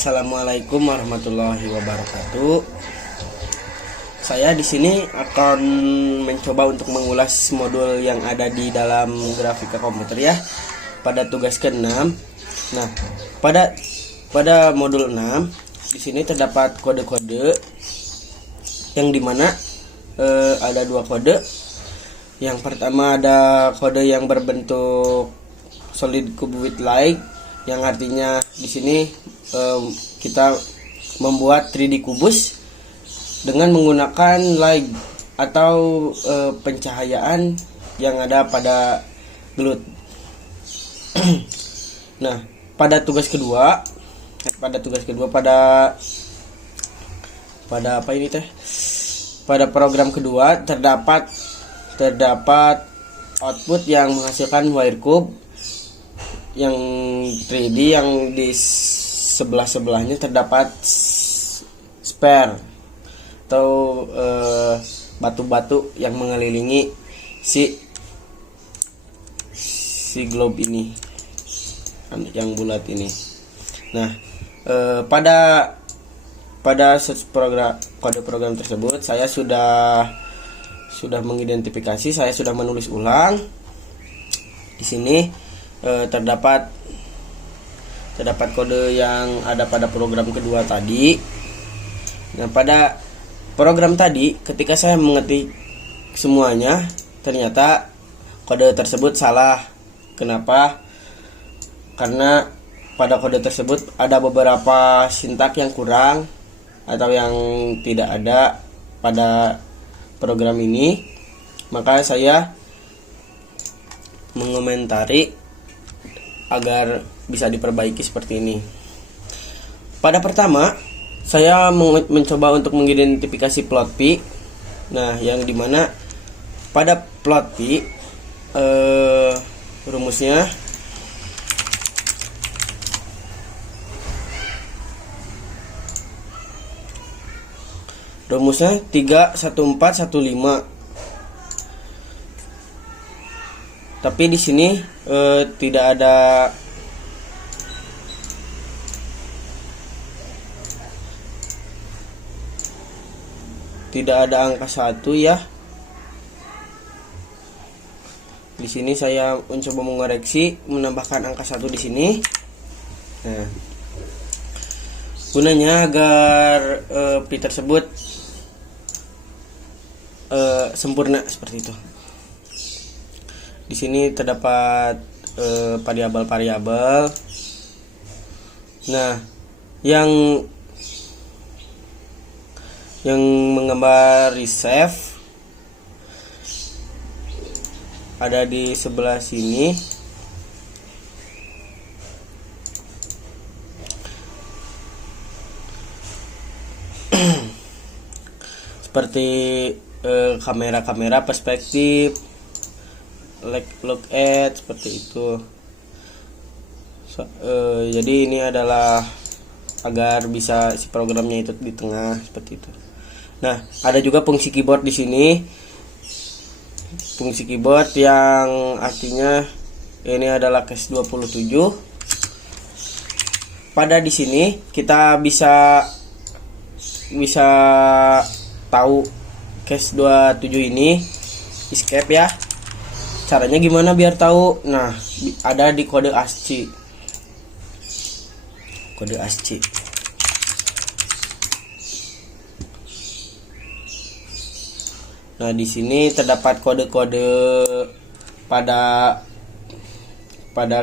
Assalamualaikum warahmatullahi wabarakatuh. Saya di sini akan mencoba untuk mengulas modul yang ada di dalam grafika komputer ya, pada tugas ke-6. Nah, pada modul 6 di sini terdapat kode-kode yang dimana ada dua kode. Yang pertama ada kode yang berbentuk solid cube with light, yang artinya di sini kita membuat 3D kubus dengan menggunakan light atau pencahayaan yang ada pada gelut. Nah, pada apa ini teh? Pada program kedua terdapat output yang menghasilkan wire cube yang 3D, yang di sebelahnya terdapat sphere atau batu-batu yang mengelilingi si globe ini, yang bulat ini. Nah, pada kode program tersebut saya sudah mengidentifikasi, saya sudah menulis ulang. Di sini terdapat kode yang ada pada program kedua tadi. Nah, pada program tadi ketika saya mengetik semuanya, ternyata kode tersebut salah. Kenapa? Karena pada kode tersebut ada beberapa sintak yang kurang atau yang tidak ada pada program ini. Maka saya mengomentari agar bisa diperbaiki seperti ini. Pada pertama, saya mencoba untuk mengidentifikasi plot P. Nah, yang dimana pada plot P rumusnya rumusnya 31415. Tapi di sini tidak ada angka 1 ya. Di sini saya mencoba mengoreksi, menambahkan angka 1 di sini. Nah, gunanya agar Pi tersebut sempurna seperti itu. Di sini terdapat variabel. Nah, yang menggambar receive ada di sebelah sini. Seperti kamera perspektif, look at, seperti itu. Jadi ini adalah agar bisa si programnya itu di tengah seperti itu. Nah, ada juga fungsi keyboard di sini. Fungsi keyboard yang artinya ini adalah case 27. Pada di sini kita bisa tahu case 27 ini escape ya. Caranya gimana biar tahu? Nah, ada di kode ASCII. Nah, di sini terdapat kode-kode pada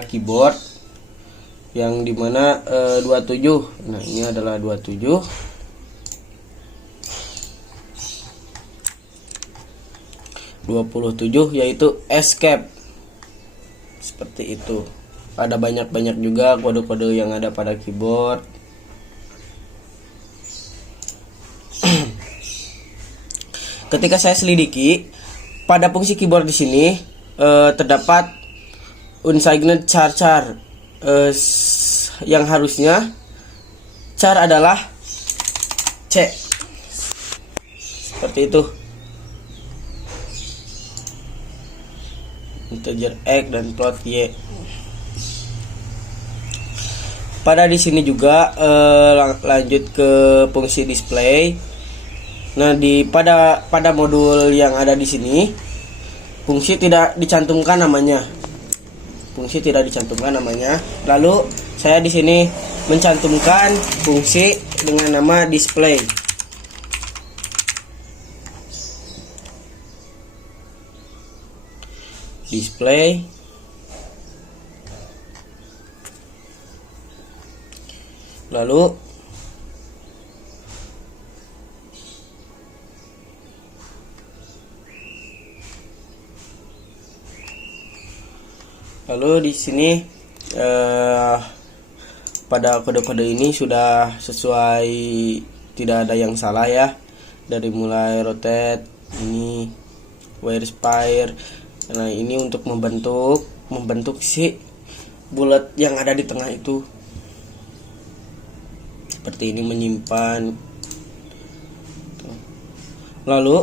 keyboard yang dimana 27. Nah, ini adalah 27. Yaitu escape. Seperti itu. Ada banyak juga kode-kode yang ada pada keyboard. Ketika saya selidiki, pada fungsi keyboard di sini terdapat unsigned char. Yang harusnya char adalah C. Seperti itu. Integer X dan float Y. pada di sini juga lanjut ke fungsi display. Nah, pada modul yang ada di sini fungsi tidak dicantumkan namanya. Lalu saya di sini mencantumkan fungsi dengan nama display. Lalu di sini pada kode-kode ini sudah sesuai, tidak ada yang salah ya. Dari mulai rotate, ini wire spire. Nah, ini untuk membentuk si bulat yang ada di tengah itu. Seperti ini, menyimpan. Lalu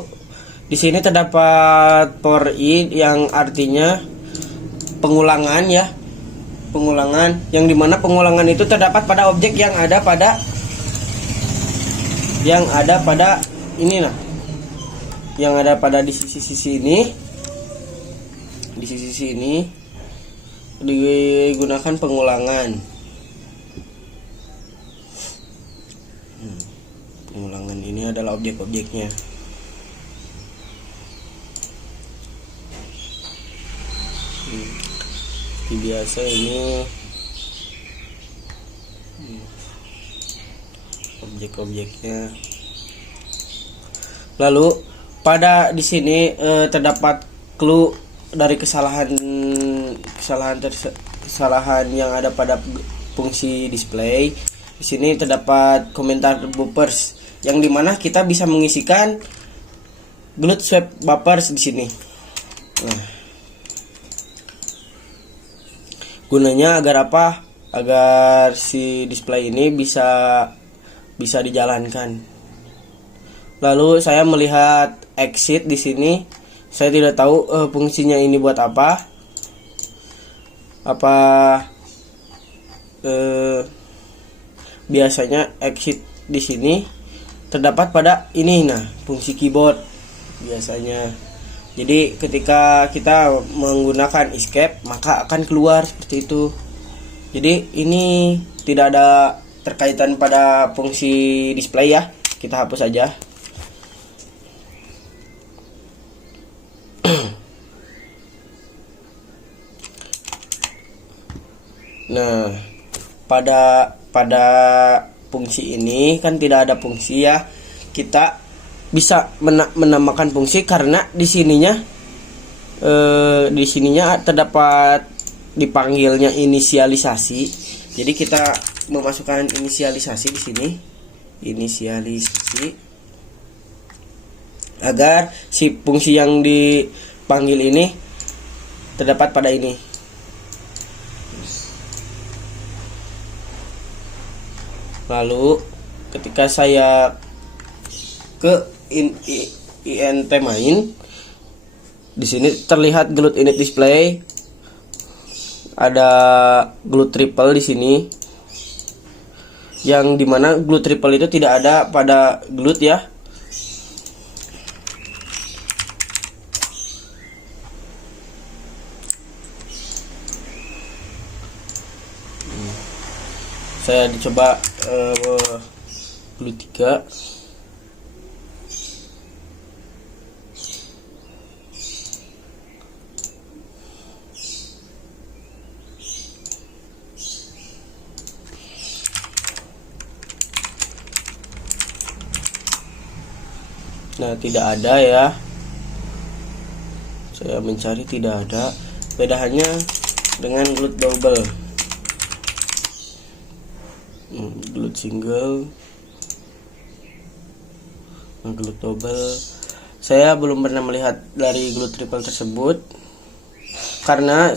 di sini terdapat for i yang artinya pengulangan ya. Yang dimana pengulangan itu terdapat pada objek yang ada pada ini nah. Yang ada pada di sisi ini. Di sisi ini digunakan pengulangan. Pengulangan ini adalah objek-objeknya. Seperti biasa ini objek-objeknya. Lalu pada di sini terdapat clue dari kesalahan yang ada pada fungsi display. Di sini terdapat komentar buffers yang dimana kita bisa mengisikan glut swap buffers di sini. Nah, gunanya agar apa? Agar si display ini bisa dijalankan. Lalu saya melihat exit di sini. Saya tidak tahu fungsinya ini buat apa. Biasanya exit di sini terdapat pada ini, nah, fungsi keyboard biasanya. Jadi ketika kita menggunakan escape maka akan keluar seperti itu. Jadi ini tidak ada terkaitan pada fungsi display ya. Kita hapus saja. Nah, pada fungsi ini kan tidak ada fungsi ya. Kita bisa menambahkan fungsi karena di sininya terdapat dipanggilnya inisialisasi. Jadi kita memasukkan inisialisasi di sini. Inisialisasi agar si fungsi yang dipanggil ini terdapat pada ini. Lalu ketika saya ke int main, di sini terlihat glut init display, ada glut triple di sini, yang dimana glut triple itu tidak ada pada glut ya. Saya dicoba glut 3. Nah, tidak ada ya. Saya mencari tidak ada. Beda hanya dengan glut double. Glut single, glut double. Saya belum pernah melihat dari glut triple tersebut karena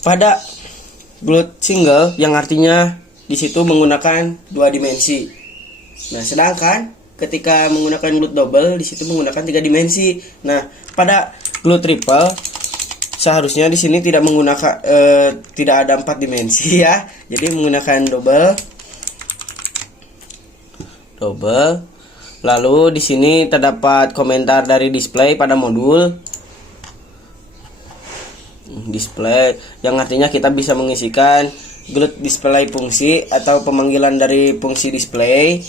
pada glut single yang artinya di situ menggunakan 2 dimensi. Nah, sedangkan ketika menggunakan glut double di situ menggunakan 3 dimensi. Nah, pada glut triple seharusnya di sini tidak menggunakan tidak ada 4 dimensi ya. Jadi menggunakan double. Lalu di sini terdapat komentar dari display pada modul display, yang artinya kita bisa mengisikan GLUT display fungsi atau pemanggilan dari fungsi display.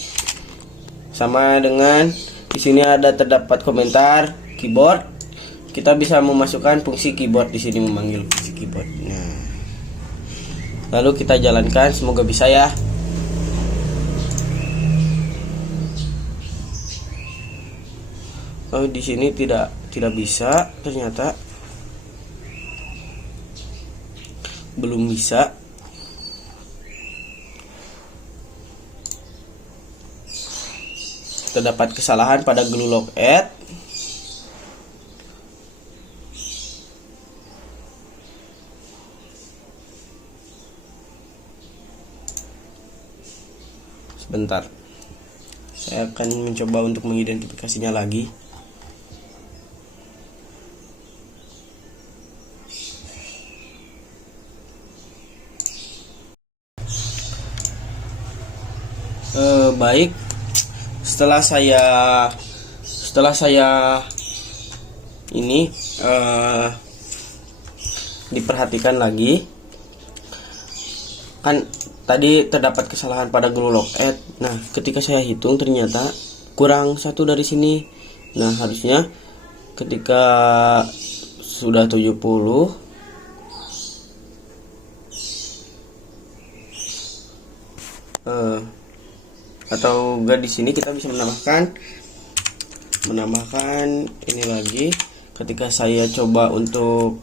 Sama dengan di sini ada terdapat komentar keyboard, kita bisa memasukkan fungsi keyboard di sini, memanggil fungsi keyboard. Nah, lalu kita jalankan, semoga bisa ya. Oh, di sini tidak bisa, ternyata belum bisa. Terdapat kesalahan pada glue lock add. Sebentar, saya akan mencoba untuk mengidentifikasinya lagi. Baik, setelah saya ini diperhatikan lagi, kan tadi terdapat kesalahan pada glue lock add. Nah, ketika saya hitung ternyata kurang 1 dari sini. Nah, harusnya ketika sudah 70 atau enggak, di sini kita bisa menambahkan ini lagi. Ketika saya coba untuk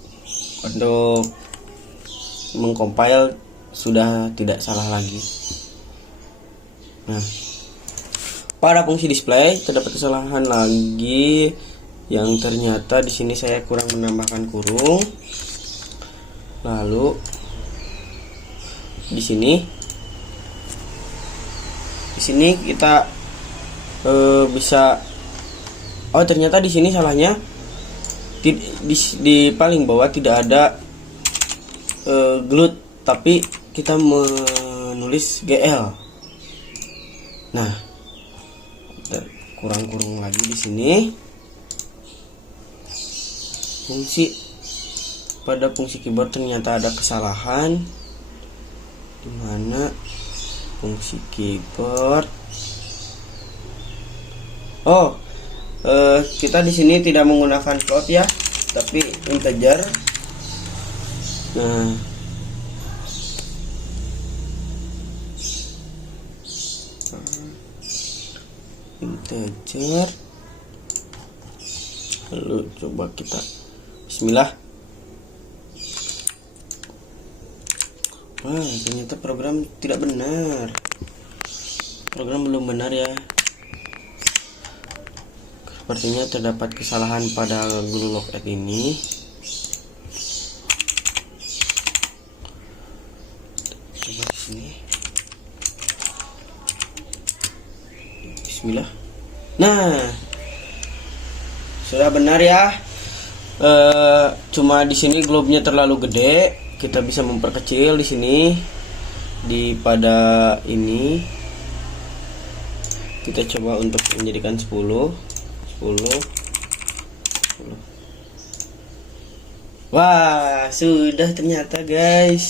mengcompile, sudah tidak salah lagi. Nah, pada fungsi display terdapat kesalahan lagi, yang ternyata di sini saya kurang menambahkan kurung. Lalu di sini kita bisa, oh ternyata di sini salahnya di paling bawah tidak ada GLUT, tapi kita menulis GL. Nah, kurang kurung lagi di sini. Pada fungsi keyboard ternyata ada kesalahan, di mana fungsi keyboard. Oh, kita di sini tidak menggunakan float ya, tapi integer. Nah, integer. Lalu coba kita bismillah. Wah, ternyata program tidak benar. Program belum benar ya. Sepertinya terdapat kesalahan pada glue lock add ini. Coba di sini. Bismillah. Nah, sudah benar ya. Cuma di sini globe-nya terlalu gede. Kita bisa memperkecil di sini, pada ini kita coba untuk menjadikan 10. Wah, sudah ternyata guys.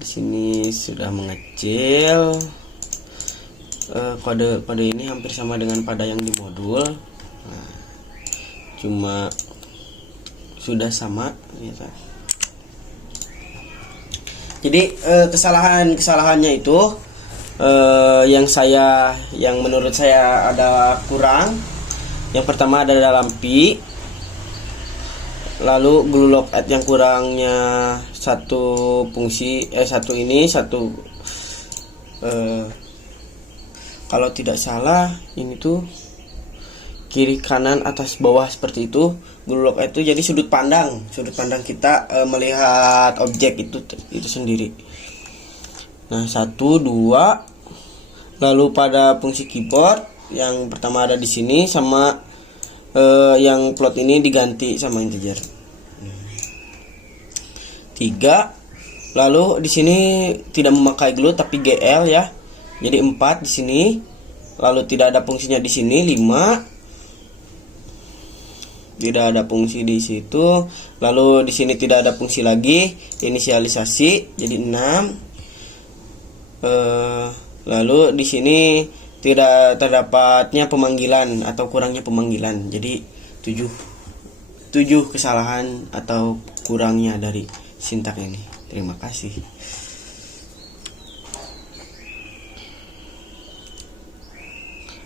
Di sini sudah mengecil. Pada ini hampir sama dengan pada yang di modul. Nah, cuma sudah sama ternyata. Jadi kesalahannya itu yang menurut saya ada kurang. Yang pertama ada dalam pi. Lalu glue lock add yang kurangnya satu fungsi kalau tidak salah ini tuh kiri kanan atas bawah seperti itu. Glue lock add itu jadi sudut pandang kita melihat objek itu sendiri. Nah, 1, 2. Lalu pada fungsi keyboard yang pertama ada di sini, sama yang plot ini diganti sama integer. 3. Lalu di sini tidak memakai glue tapi GL ya. Jadi 4 di sini. Lalu tidak ada fungsinya di sini 5. Tidak ada fungsi di situ. Lalu di sini tidak ada fungsi lagi, inisialisasi jadi 6. Lalu di sini tidak terdapatnya pemanggilan atau kurangnya pemanggilan. Jadi 7 kesalahan atau kurangnya dari sintak ini. Terima kasih.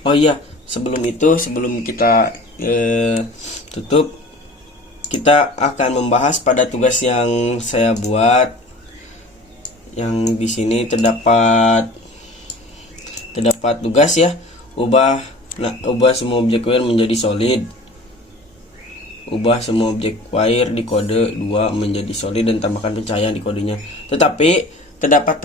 Oh iya, sebelum kita tutup, kita akan membahas pada tugas yang saya buat. Yang di sini terdapat tugas ya, ubah semua objek wire menjadi solid. Ubah semua objek wire di kode 2 menjadi solid dan tambahkan pencahayaan di kodenya. Tetapi terdapat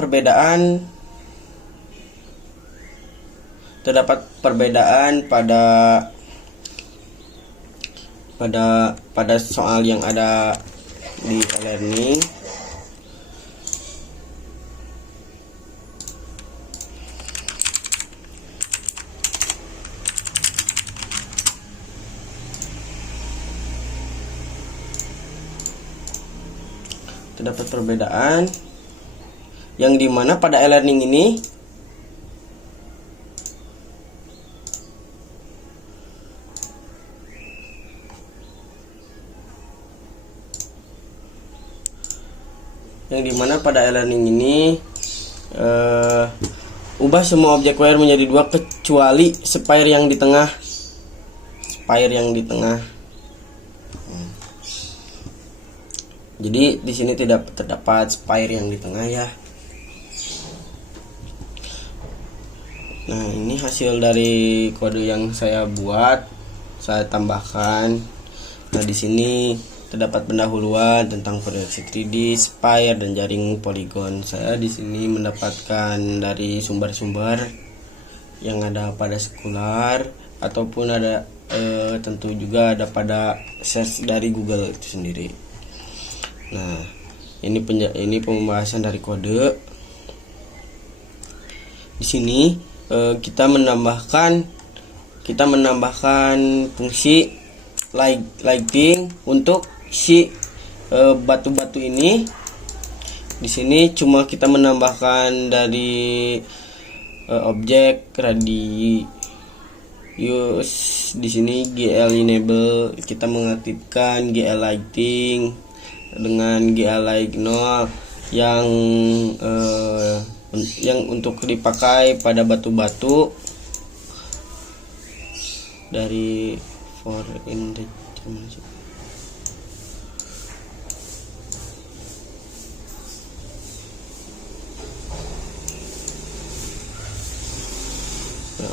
perbedaan pada soal yang ada di e-learning. Terdapat perbedaan yang dimana pada e-learning ini ubah semua objek wire menjadi 2 kecuali spire yang di tengah. Jadi di sini tidak terdapat spire yang di tengah ya. Nah, ini hasil dari kode yang saya buat, saya tambahkan. Nah, di sini terdapat pendahuluan tentang proyeksi 3D, spire dan jaring poligon. Saya di sini mendapatkan dari sumber-sumber yang ada pada Scholar ataupun ada tentu juga ada pada search dari Google itu sendiri. Nah, ini pembahasan dari kode. Di sini kita menambahkan fungsi lighting untuk si batu-batu ini. Di sini cuma kita menambahkan dari objek radius. Di sini GL enable, kita mengaktifkan GL lighting dengan GL light 0 yang untuk dipakai pada batu-batu dari for in the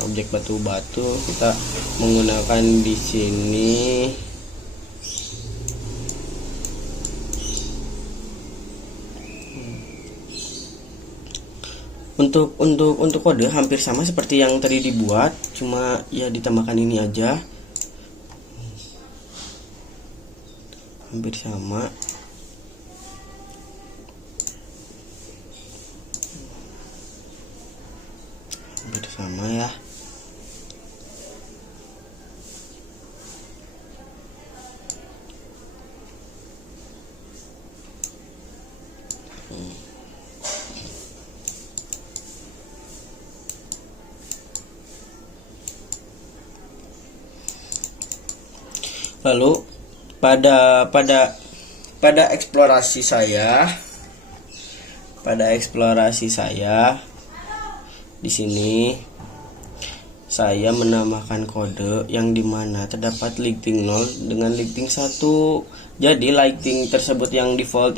objek batu-batu kita menggunakan di sini untuk kode hampir sama seperti yang tadi dibuat, cuma ya ditambahkan ini aja. Hampir sama. Ya. Lalu pada eksplorasi saya di sini saya menambahkan kode yang dimana terdapat lighting 0 dengan lighting 1. Jadi lighting tersebut yang default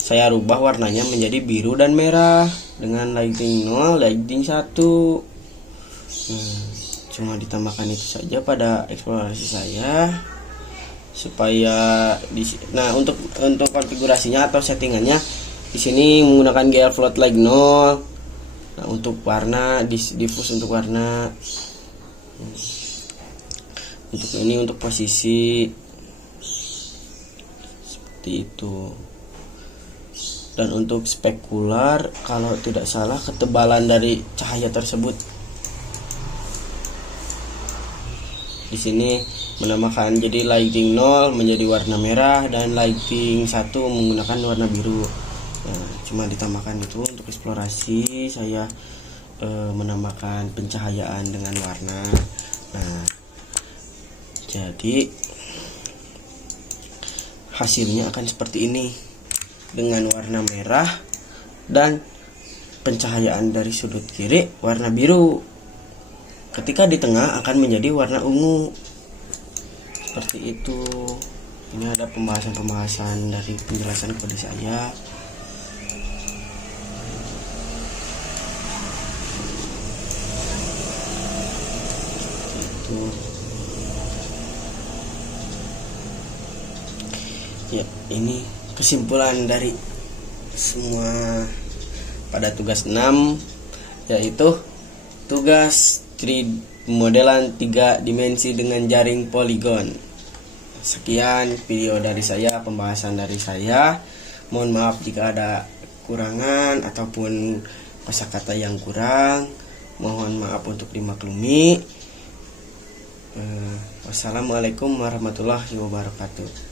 saya rubah warnanya menjadi biru dan merah dengan lighting 0, lighting 1. Cuma ditambahkan itu saja pada eksplorasi saya supaya untuk konfigurasinya atau settingannya di sini menggunakan GL float light 0. Nah, untuk warna diffuse untuk warna, untuk posisi seperti itu. Dan untuk spekular, kalau tidak salah ketebalan dari cahaya tersebut di sini menamakan jadi lighting 0 menjadi warna merah dan lighting 1 menggunakan warna biru. Nah, cuma ditambahkan itu untuk eksplorasi saya menambahkan pencahayaan dengan warna. Nah, jadi hasilnya akan seperti ini dengan warna merah dan pencahayaan dari sudut kiri warna biru. Ketika di tengah akan menjadi warna ungu. Seperti itu. Ini ada pembahasan dari penjelasan kode saya. Itu. Ya, ini kesimpulan dari semua pada tugas 6, yaitu tugas modelan 3 dimensi dengan jaring poligon. Sekian video dari saya, pembahasan dari saya. Mohon maaf jika ada kekurangan ataupun kosakata yang kurang. Mohon maaf untuk dimaklumi. Wassalamualaikum warahmatullahi wabarakatuh.